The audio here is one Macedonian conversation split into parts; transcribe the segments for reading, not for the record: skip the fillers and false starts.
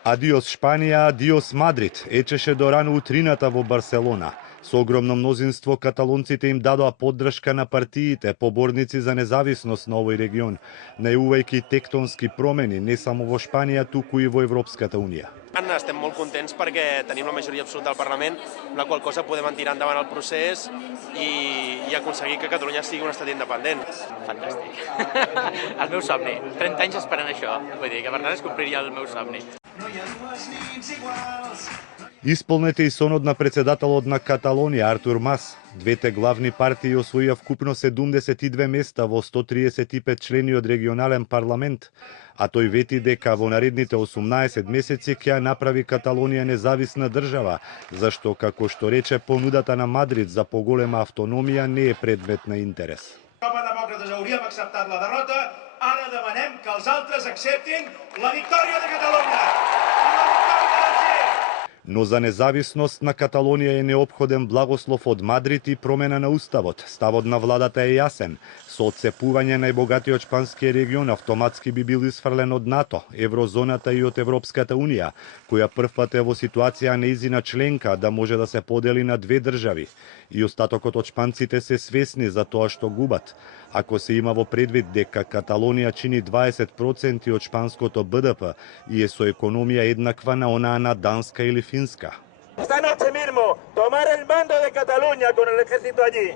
Адиос Шпанија, адиос Мадрид, ечеше до рано утрината во Барселона. Со огромно мнозинство каталонците им дадоа поддршка на партиите, поборници за независност на овој регион, најувајќи тектонски промени не само во Шпанија, туку и во Европската Унија. Estem molt contents perquè tenim la majoria absoluta del Parlament, la qual cosa podem tirar endavant el procés i aconseguir que Catalunya sigui un estat independent. Fantàstic. El meu somni. 30 anys esperant això. Vull dir que per tant es compliria el meu somni. Исполнете и сонот на председателот на Каталонија Артур Мас. Двете главни партии освоија вкупно 72 места во 135 члени од регионален парламент, а тој вети дека во наредните 18 месеци ќе ја направи Каталонија независна држава, зашто, како што рече, понудата на Мадрид за поголема автономија не е предмет на интерес. Com a demòcrates hauríem acceptat la derrota, ara demanem que els altres acceptin la victòria de Catalunya. Но за независност на Каталонија е неопходен благослов од Мадрид и промена на уставот. Ставот на владата е јасен. Со отцепување најбогатиот шпански регион автоматски би бил исфрлен од НАТО, еврозоната и од Европската Унија, која првпат е во ситуација нејзина членка да може да се подели на две држави. И остатокот од шпанците се свесни за тоа што губат. Ако се има во предвид дека Каталонија чини 20% од шпанското БДП и е со економија еднаква на онаа на Данска или Финска. Esta noche mismo tomar el mando de Cataluña con el ejército allí.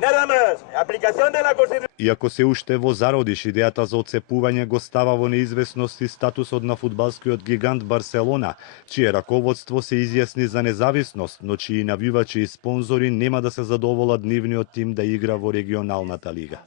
Nada más. Aplicación de la Constitución. Иако се уште во зародиш, идејата за отцепување го става во неизвестност и статусот на фудбалскиот гигант Барселона, чие раководство се изјасни за независност, но чии навивачи и спонзори нема да се задоволат нивниот тим да игра во регионалната лига.